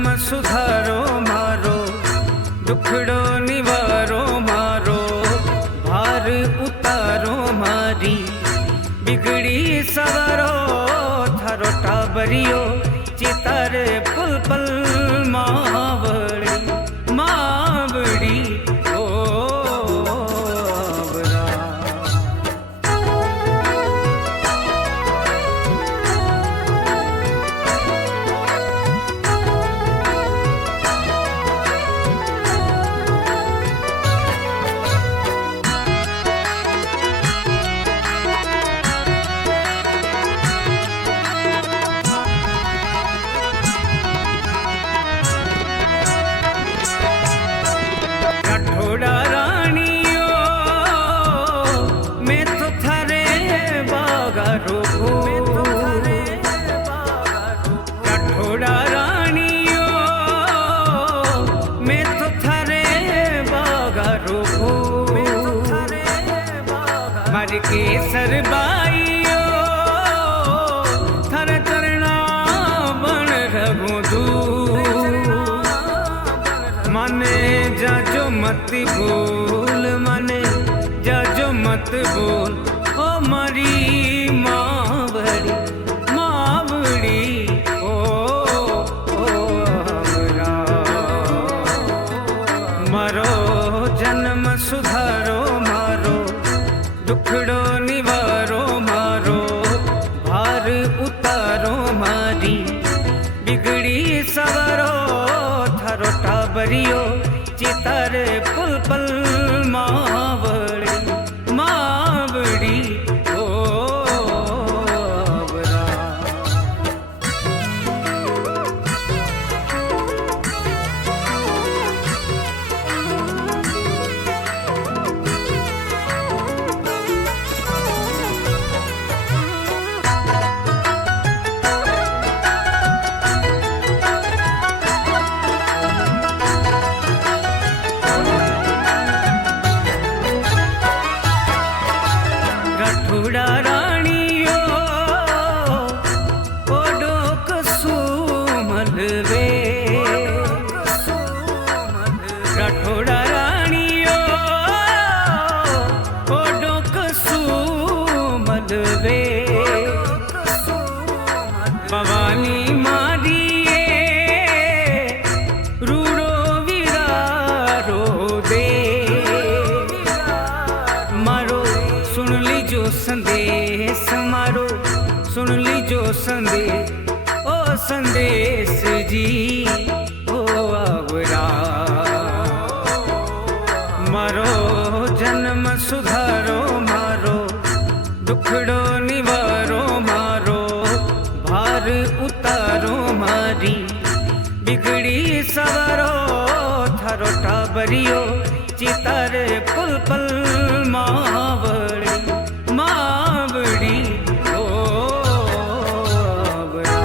जन्म सुधारो मारो, दुखड़ो निवारो मारो, भार उतारो मारी, बिगड़ी सवारो थारो टाबरियो, चितारे पुल पल मावड़ी मावड़ी ओ आवरा। राठौड़ा रानियो मैं तो थारे बागारो हो, राठौड़ा रानियो मैं तो थारे बागारो हो, मार केसर बाईयो थारे चरणा बन रघु दूर, माने जाजो मत भूल, माने जाजो मत भूल, ओ मारी मावड़ी मावड़ी ओ हमरा। मारो जन्म सुधारो मारो, दुखड़ो निवारो मारो, भार उतारो मारी, बिगड़ी सवारो थारो टाबरियो, चितारे पुल पल मावड़ी मावड़ी ओ आवरा। राठौड़ा रानियो ओडो कसुमल वे, राठौड़ा रानियो ओडो कसुमल वे, भवानी मारिए रूड़ो विरारो दे, मारो सुन लीजो संदेश, मारो सुन लीजो संदेश, ओ संदेश जी ओ आवरा। मारो जन्म सुधारो मारो, दुखड़ो निवारो मारो, भार उतारो मारी, बिगड़ी सवारो थारो टाबरियो, चितारे पुल पल मावड़ी मावड़ी ओ आवरा।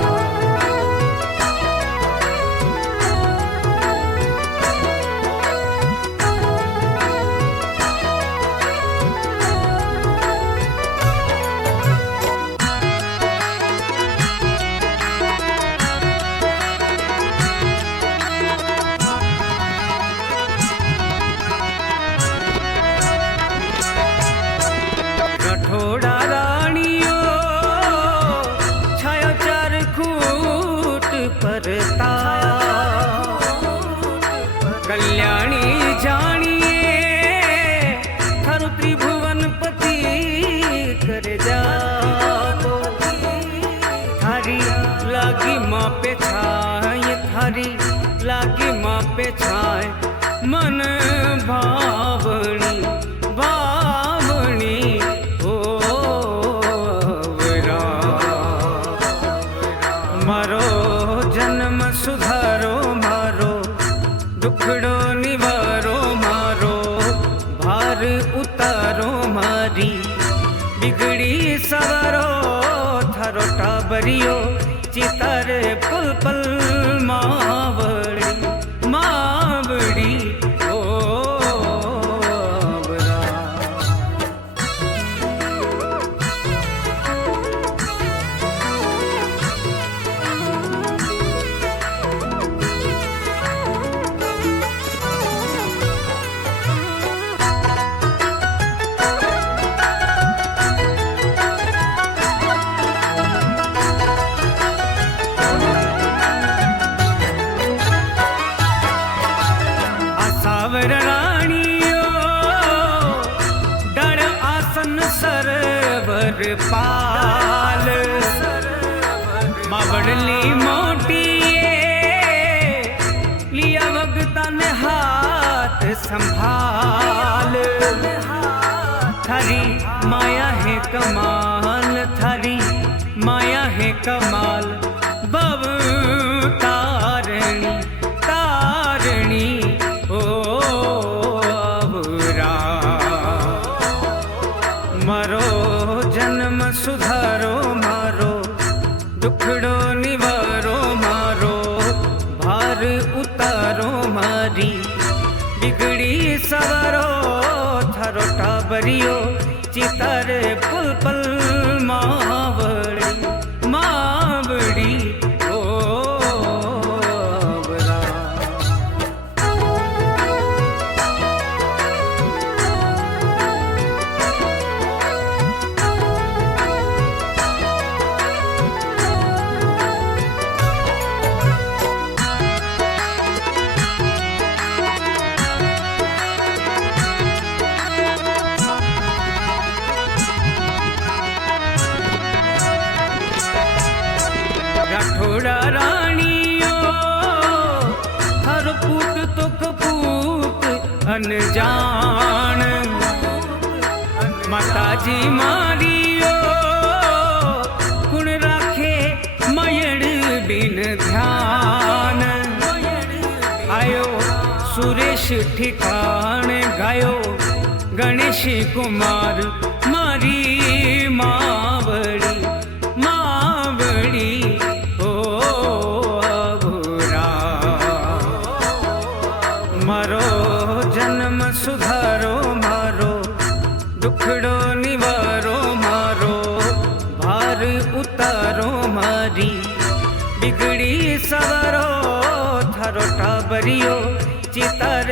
राठौड़ा रानियो छायो चार खूट परता, कल्याणी जानिए थारु त्रिभुवन पति कर जा, थारी लागी माँ पे छाए, थारी लागी माँ पे छाए, मन भावनी भावनी ओ आवरा। मारो जन्म सुधारो मारो, दुखड़ो निवारो मारो, भार उतारो मारी, बिगड़ी सवारो थारो टाबरियो, चितारे पुल पल मावड़ी मावड़ी ओ आवरा। पाल मावड़ली मोटी लिया भगता ने हाथ संभाल थारी माया है कमाल थारी माया है कमाल बब तारणी तारणी ओ अबरा मारो जन्म सुधारो मारो दुखड़ो निवारो मारो भार उतारो मारी बिगड़ी सवारो थारो टाबरियो चितार पुल पल मावड़ी मावड़ी ओ अबरा राठौड़ा रानियो हर पूत तो कपूत अनजान माता जी मारियो कुण राखे मयड़ बिन ध्यान आयो सुरेश ठिकाण गायो गणेश कुमार मारी मावड़ी मावड़ी मारो जन्म सुधारो मारो दुखड़ो निवारो मारो भार उतारो मारी बिगड़ी सवारो थारो टाबरियो चितार